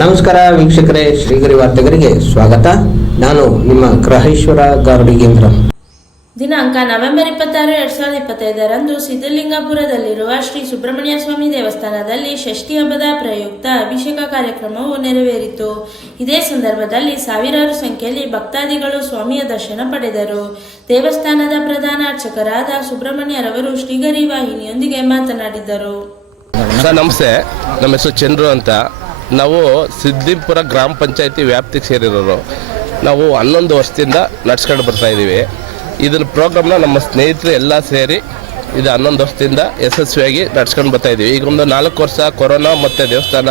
ನಮಸ್ಕಾರ ವೀಕ್ಷಕರೇ, ಶ್ರೀಗರಿ ವಾರ್ತೆಗರಿಗೆ ಸ್ವಾಗತ. ನಾನು ನಿಮ್ಮ ಗ್ರಹೇಶ್ವರ ಗಾರುಡಿಗೇಂದ್ರ. ದಿನಾಂಕ ನವೆಂಬರ್ 26, 2025ರಂದು ಸಿದ್ಧಲಿಂಗಪುರದಲ್ಲಿರುವ ಶ್ರೀ ಸುಬ್ರಹ್ಮಣ್ಯ ಸ್ವಾಮಿ ದೇವಸ್ಥಾನದಲ್ಲಿ ಷಷ್ಠಿ ಹಬ್ಬದ ಪ್ರಯುಕ್ತ ಅಭಿಷೇಕ ಕಾರ್ಯಕ್ರಮವು ನೆರವೇರಿತು. ಇದೇ ಸಂದರ್ಭದಲ್ಲಿ ಸಾವಿರಾರು ಸಂಖ್ಯೆಯಲ್ಲಿ ಭಕ್ತಾದಿಗಳು ಸ್ವಾಮಿಯ ದರ್ಶನ ಪಡೆದರು. ದೇವಸ್ಥಾನದ ಪ್ರಧಾನ ಅರ್ಚಕರಾದ ಸುಬ್ರಹ್ಮಣ್ಯರವರು ಶ್ರೀಗರಿ ವಾಹಿನಿಯೊಂದಿಗೆ ಮಾತನಾಡಿದರು. ಸರ್ ನಮಸ್ತೆ, ನಮ್ಮ ಹೆಸರು ಚಂದ್ರು ಅಂತ. ನಾವು ಸಿದ್ಲಿಂಪುರ ಗ್ರಾಮ ಪಂಚಾಯತಿ ವ್ಯಾಪ್ತಿಗೆ ಸೇರಿರೋರು. ನಾವು 11 ವರ್ಷದಿಂದ ನಡ್ಸ್ಕೊಂಡು ಬರ್ತಾಯಿದ್ದೀವಿ. ಇದನ್ನ ಪ್ರೋಗ್ರಾಮ್ನ ನಮ್ಮ ಸ್ನೇಹಿತರು ಎಲ್ಲ ಸೇರಿ ಇದು 11 ವರ್ಷದಿಂದ ಯಶಸ್ವಿಯಾಗಿ ನಡ್ಸ್ಕೊಂಡು ಬರ್ತಾಯಿದ್ದೀವಿ. ಈಗ ಒಂದು 4 ವರ್ಷ ಕೊರೋನಾ ಮತ್ತು ದೇವಸ್ಥಾನ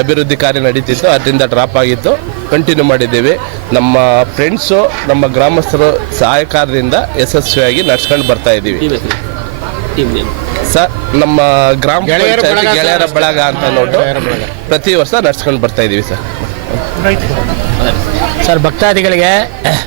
ಅಭಿವೃದ್ಧಿ ಕಾರ್ಯ ನಡೀತಿತ್ತು, ಅದರಿಂದ ಡ್ರಾಪ್ ಆಗಿತ್ತು. ಕಂಟಿನ್ಯೂ ಮಾಡಿದ್ದೀವಿ. ನಮ್ಮ ಫ್ರೆಂಡ್ಸು, ನಮ್ಮ ಗ್ರಾಮಸ್ಥರು ಸಹಕಾರದಿಂದ ಯಶಸ್ವಿಯಾಗಿ ನಡ್ಸ್ಕೊಂಡು ಬರ್ತಾಯಿದ್ದೀವಿ. ಸರ್ ನಮ್ಮ ಗ್ರಾಮ ಪಂಚಾಯತ್ ಗೆಳೆಯರ ಬಳಗ ಅಂತ ನೋಡು ಪ್ರತಿ ವರ್ಷ ನಡ್ಸ್ಕೊಂಡು ಬರ್ತಾ ಇದೀವಿ ಸರ್. ಭಕ್ತಾದಿಗಳಿಗೆ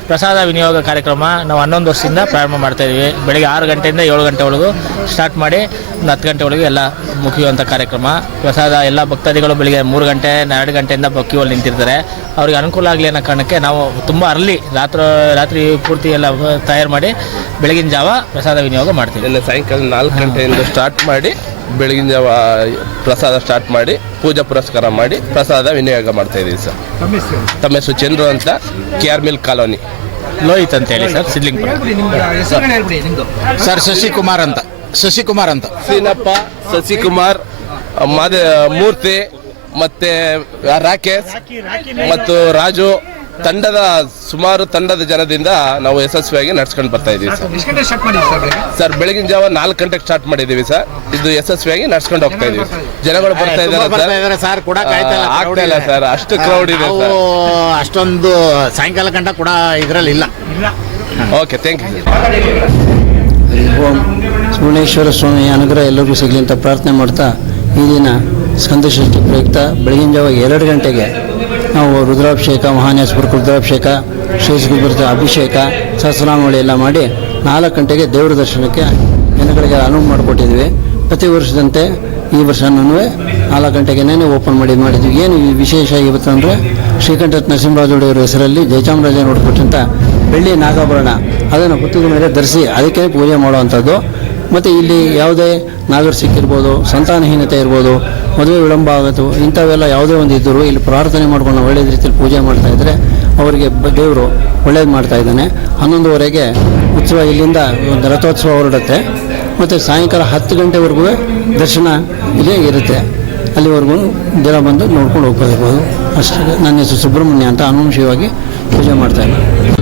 ಪ್ರಸಾದ ವಿನಿಯೋಗ ಕಾರ್ಯಕ್ರಮ ನಾವು 11 ವರ್ಷದಿಂದ ಪ್ರಾರಂಭ ಮಾಡ್ತಾ ಇದೀವಿ. ಬೆಳಗ್ಗೆ 6 ಗಂಟೆಯಿಂದ 7 ಗಂಟೆವರೆಗೂ ಸ್ಟಾರ್ಟ್ ಮಾಡಿ ಒಂದು 10 ಗಂಟೆವರೆಗೂ ಎಲ್ಲ ಮುಗಿಯುವಂಥ ಕಾರ್ಯಕ್ರಮ. ಪ್ರಸಾದ ಎಲ್ಲ ಭಕ್ತಾದಿಗಳು ಬೆಳಿಗ್ಗೆ 3 ಗಂಟೆ 2 ಗಂಟೆಯಿಂದ ಕ್ಯೂವಲ್ಲಿ ನಿಂತಿರ್ತಾರೆ. ಅವ್ರಿಗೆ ಅನುಕೂಲ ಆಗಲಿ ಅನ್ನೋ ಕಾರಣಕ್ಕೆ ನಾವು ತುಂಬ ಅರ್ಲಿ ರಾತ್ರಿ ಪೂರ್ತಿ ಎಲ್ಲ ತಯಾರು ಮಾಡಿ ಬೆಳಗಿನ ಜಾವ ಪ್ರಸಾದ ವಿನಿಯೋಗ ಮಾಡ್ತೀವಿ. ಇನ್ನು ಸಾಯಂಕಾಲ 4 ಗಂಟೆಯಿಂದ ಸ್ಟಾರ್ಟ್ ಮಾಡಿ ಬೆಳಗಿನ ಜಾವ ಪ್ರಸಾದ ಸ್ಟಾರ್ಟ್ ಮಾಡಿ ಪೂಜಾ ಪುರಸ್ಕಾರ ಮಾಡಿ ಪ್ರಸಾದ ವಿನಿಯೋಗ ಮಾಡ್ತಾ ಇದ್ದೀವಿ ಸರ್. ತಮ್ಮ ಹೆಸರು ಚಂದ್ರು ಅಂತ, KR ಮಿಲ್ ಕಾಲೋನಿ, ಲೋಹಿತ್ ಅಂತ ಹೇಳಿ ಸರ್, ಸಿದ್ಲಿಂಗಪುರ. ಸರ್ ಶಶಿಕುಮಾರ್ ಅಂತ ಸೀನಪ್ಪ, ಶಶಿಕುಮಾರ್, ಮೂರ್ತಿ ಮತ್ತೆ ರಾಕೇಶ್ ಮತ್ತು ರಾಜು ಸುಮಾರು ತಂಡದ ಜನದಿಂದ ನಾವು ಯಶಸ್ವಿಯಾಗಿ ನಡ್ಸ್ಕೊಂಡು ಬರ್ತಾ ಇದೀವಿ ಸರ್. ಬೆಳಗಿನ ಜಾವ 4 ಗಂಟೆಗೆ ಸ್ಟಾರ್ಟ್ ಮಾಡಿದೀವಿ ಸರ್. ಇದು ಯಶಸ್ವಿಯಾಗಿ ನಡ್ಸ್ಕೊಂಡು ಹೋಗ್ತಾ ಇದೀವಿ. ಜನಗಳು ಬರ್ತಾ ಇದ್ದಾರೆ ಸರ್, ಕೂಡ ಆಗ್ತಾ ಇಲ್ಲ ಸರ್, ಅಷ್ಟು ಕ್ರೌಡ್ ಇದೆ ಸರ್. ಅಷ್ಟೊಂದು ಸಾಯಂಕಾಲ ಗಂಟ ಕೂಡ ಇದರಲ್ಲಿ ಇಲ್ಲ. Okay, thank you. ಓಂ ಸುಬ್ರಹ್ಮಣ್ಯೇಶ್ವರ ಸ್ವಾಮಿ ಅನುಗ್ರಹ ಎಲ್ಲರಿಗೂ ಸಿಗಲಿ ಅಂತ ಪ್ರಾರ್ಥನೆ ಮಾಡ್ತಾ, ಈ ದಿನ ಸ್ಕಂದಷಷ್ಠಿ ಪ್ರಯುಕ್ತ ಬೆಳಗಿನ ಜಾವ 2 ಗಂಟೆಗೆ ನಾವು ರುದ್ರಾಭಿಷೇಕ, ಮಹಾನ್ಯಾಸಪುರ ರುದ್ರಾಭಿಷೇಕ, ಶ್ರೀಗುರುಬರ್ತ ಅಭಿಷೇಕ, ಸಹಸ್ರನಾಮಾವಳಿ ಎಲ್ಲ ಮಾಡಿ 4 ಗಂಟೆಗೆ ದೇವರ ದರ್ಶನಕ್ಕೆ ಜನಗಳಿಗೆ ಅನುವು ಮಾಡಿಕೊಟ್ಟಿದ್ವಿ. ಪ್ರತಿ ವರ್ಷದಂತೆ ಈ ವರ್ಷನೂ 4 ಗಂಟೆಗೆ ಓಪನ್ ಮಾಡಿದ್ವಿ. ಏನು ವಿಶೇಷ ಇವತ್ತಂದರೆ ಶ್ರೀಕಂಠ ನರಸಿಂಹರಾಜುಡೆಯವರ ಹೆಸರಲ್ಲಿ ಜಯಚಾಮರಾಜ ನೋಡಿಕೊಟ್ಟಂಥ ಬೆಳ್ಳಿ ನಾಗಾಭರಣ ಅದನ್ನು ಹುತ್ತಿದ ಮೇಲೆ ಧರಿಸಿ ಅದಕ್ಕೆ ಪೂಜೆ ಮಾಡುವಂಥದ್ದು. ಮತ್ತು ಇಲ್ಲಿ ಯಾವುದೇ ನಾಗರ ಸಿಕ್ಕಿರ್ಬೋದು, ಸಂತಾನಹೀನತೆ ಇರ್ಬೋದು, ಮದುವೆ ವಿಳಂಬ ಆಗೋದು, ಇಂಥವೆಲ್ಲ ಯಾವುದೇ ಒಂದು ಇದ್ದರೂ ಇಲ್ಲಿ ಪ್ರಾರ್ಥನೆ ಮಾಡ್ಕೊಂಡು ಒಳ್ಳೆಯ ರೀತಿಯಲ್ಲಿ ಪೂಜೆ ಮಾಡ್ತಾಯಿದ್ರೆ ಅವರಿಗೆ ದೇವರು ಒಳ್ಳೇದು ಮಾಡ್ತಾಯಿದ್ದಾನೆ. 11:30ಗೆ ಉತ್ಸವ, ಇಲ್ಲಿಂದ ಒಂದು ರಥೋತ್ಸವ ಹೊರಡುತ್ತೆ. ಮತ್ತು ಸಾಯಂಕಾಲ 10 ಗಂಟೆವರೆಗೂ ದರ್ಶನ ಇಲ್ಲೇ ಇರುತ್ತೆ. ಅಲ್ಲಿವರೆಗೂ ಜನ ಬಂದು ನೋಡ್ಕೊಂಡು ಹೋಗ್ಬೋದು. ಅಷ್ಟೇ. ನನ್ನ ಹೆಸರು ಸುಬ್ರಹ್ಮಣ್ಯ ಅಂತ, ಅನುವಂಶಿಕವಾಗಿ ಪೂಜೆ ಮಾಡ್ತಾಯಿದ್ದೀನಿ.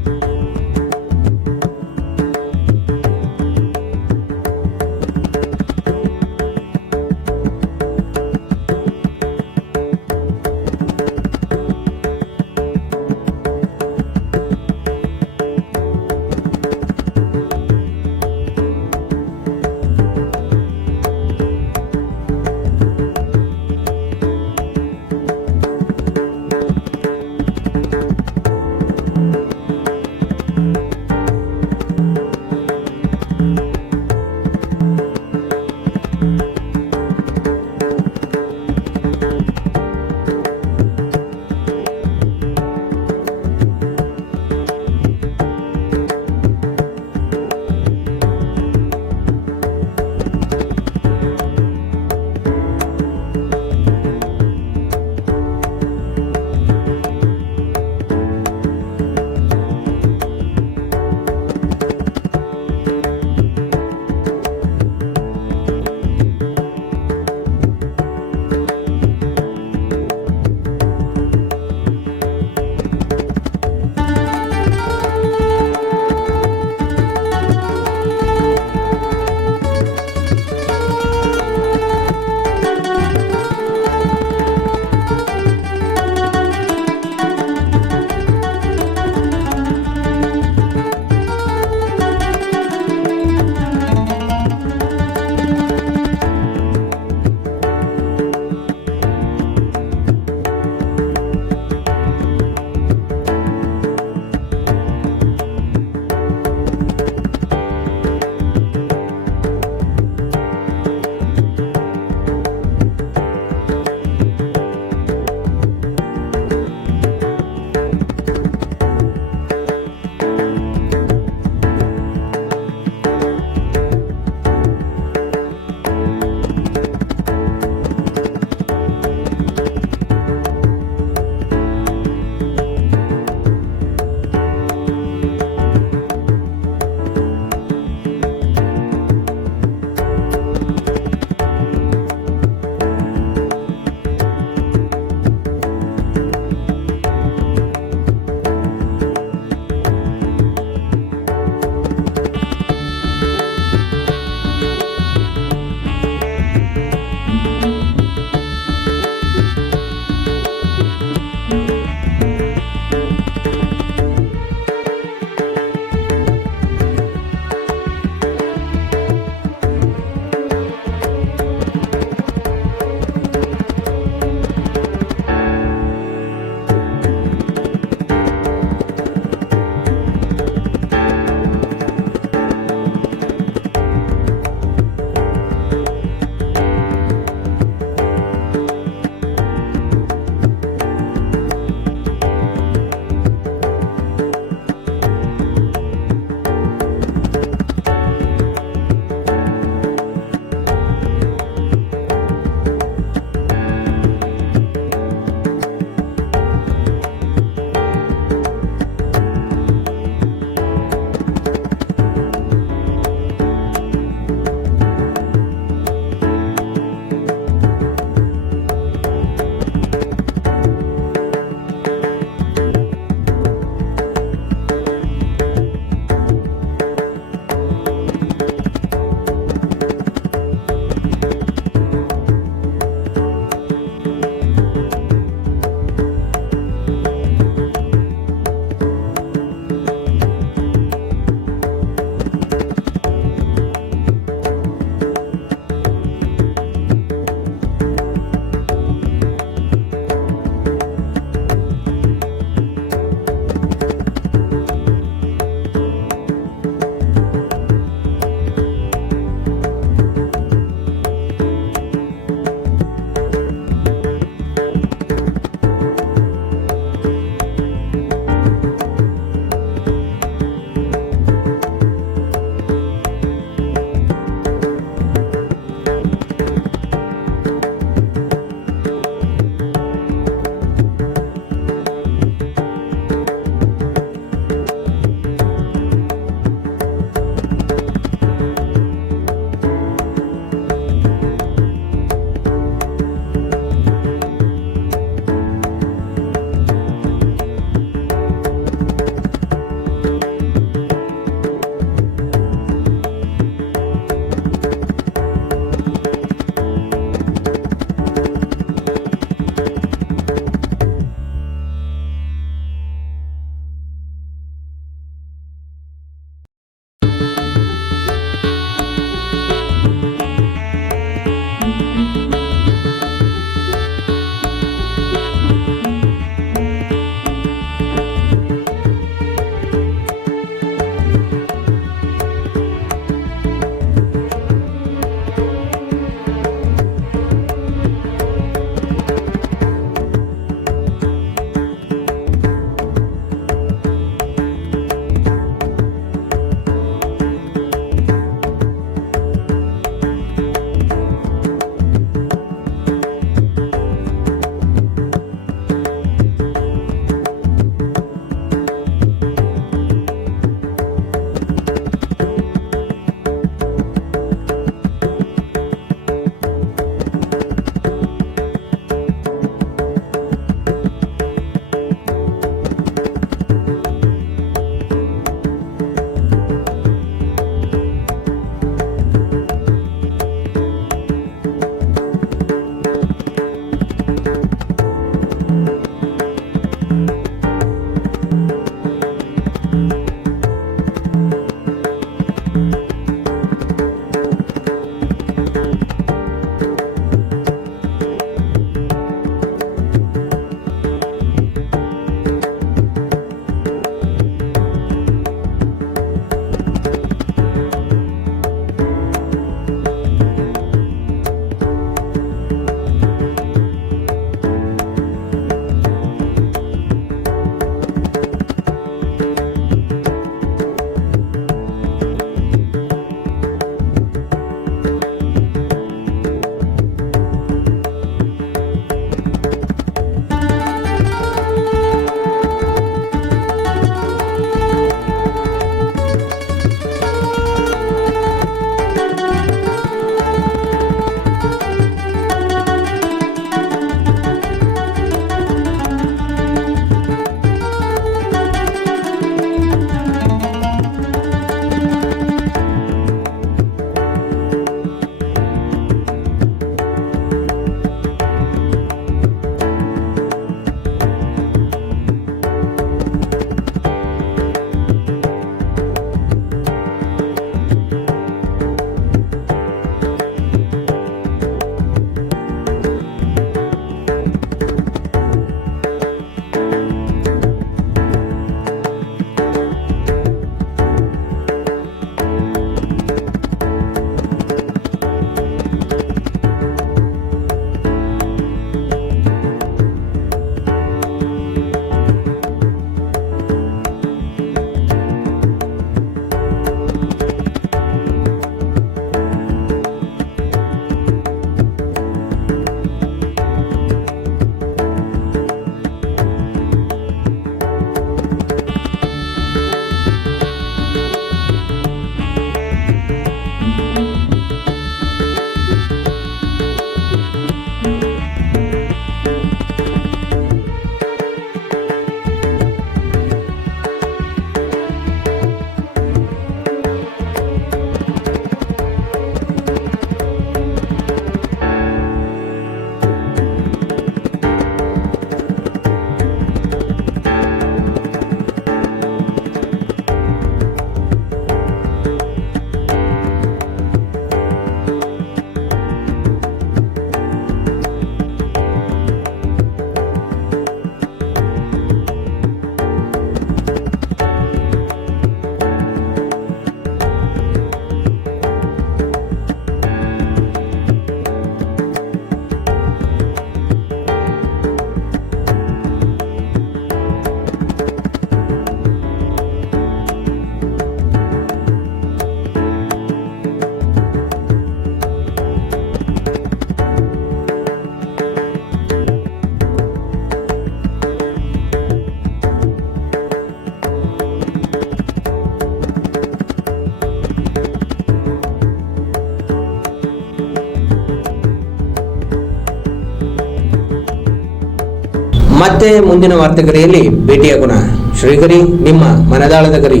ಮತ್ತೆ ಮುಂದಿನ ವಾರ್ತೆಗರಿಯಲ್ಲಿ ಭೇಟಿಯಾಗೋಣ. ಶ್ರೀಗರಿ, ನಿಮ್ಮ ಮನದಾಳದ ಗರಿ.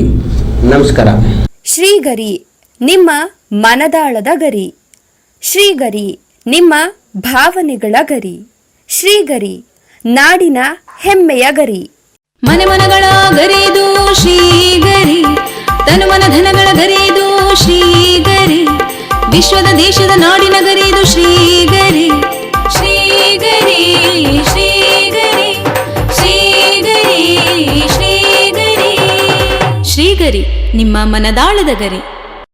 ನಮಸ್ಕಾರ. ಶ್ರೀಗರಿ, ನಿಮ್ಮ ಮನದಾಳದ ಗರಿ. ಶ್ರೀಗರಿ, ನಿಮ್ಮ ಭಾವನೆಗಳ ಗರಿ. ಶ್ರೀಗರಿ, ನಾಡಿನ ಹೆಮ್ಮೆಯ ಗರಿ. ಮನೆ ಮನಗಳ ಗರಿದು ಶ್ರೀಗರಿ, ತನು ಮನ ಧನಗಳ ಗರಿದು ಶ್ರೀಗರಿ, ವಿಶ್ವದ ದೇಶದ ನಾಡಿನ ಗರಿದು ಶ್ರೀಗರಿ. ಶ್ರೀಗರಿ ಶ್ರೀಗರಿ ಶ್ರೀಗರಿ ಶ್ರೀಗರಿ ಶ್ರೀಗರಿ, ನಿಮ್ಮ ಮನದಾಳದ ಗರಿ.